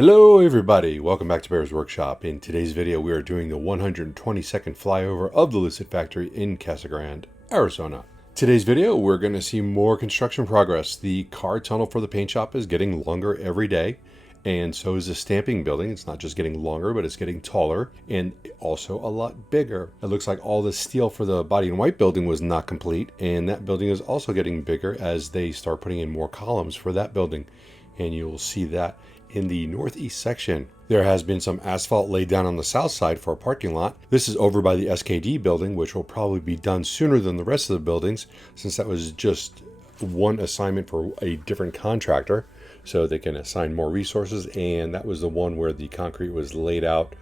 Hello everybody, welcome back to Bear's Workshop. In today's video we are doing the 122nd flyover of the Lucid factory in Casa Grande, Arizona. Today's video we're going to see more construction progress. The car tunnel for the paint shop is getting longer every day, and so is the stamping building. It's not just getting longer, but it's getting taller and also a lot bigger. It looks like all the steel for the body and white building was not complete, and that building is also getting bigger as they start putting in more columns for that building, and you'll see that in the northeast section. There has been some asphalt laid down on the south side for a parking lot. This is over by the SKD building, which will probably be done sooner than the rest of the buildings, since that was just one assignment for a different contractor, so they can assign more resources, and that was the one where the concrete was laid out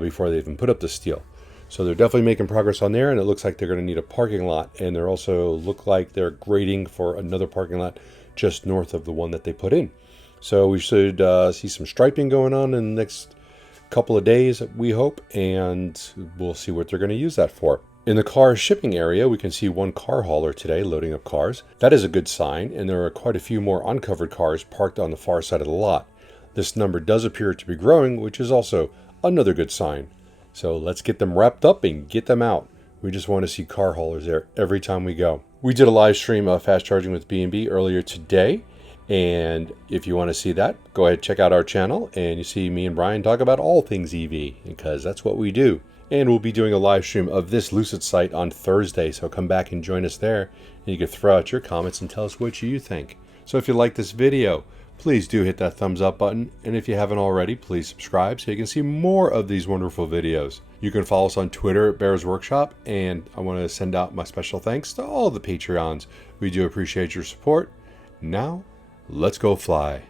before they even put up the steel. So they're definitely making progress on there, and it looks like they're going to need a parking lot, and they're also look like they're grading for another parking lot just north of the one that they put in. So we should see some striping going on in the next couple of days, we hope, and we'll see what they're going to use that for. In the car shipping area, we can see one car hauler today loading up cars. That is a good sign, and there are quite a few more uncovered cars parked on the far side of the lot. This number does appear to be growing, which is also another good sign. So let's get them wrapped up and get them out. We just want to see car haulers there every time we go. We did a live stream of fast charging with B&B earlier today. And if you want to see that, go ahead and check out our channel, and you see me and Brian talk about all things EV, because that's what we do. And we'll be doing a live stream of this Lucid site on Thursday, so come back and join us there, and you can throw out your comments and tell us what you think. So if you like this video, please do hit that thumbs up button, and if you haven't already, please subscribe so you can see more of these wonderful videos. You can follow us on Twitter at Bear's Workshop, and I want to send out my special thanks to all the Patreons. We do appreciate your support. Now, let's go fly.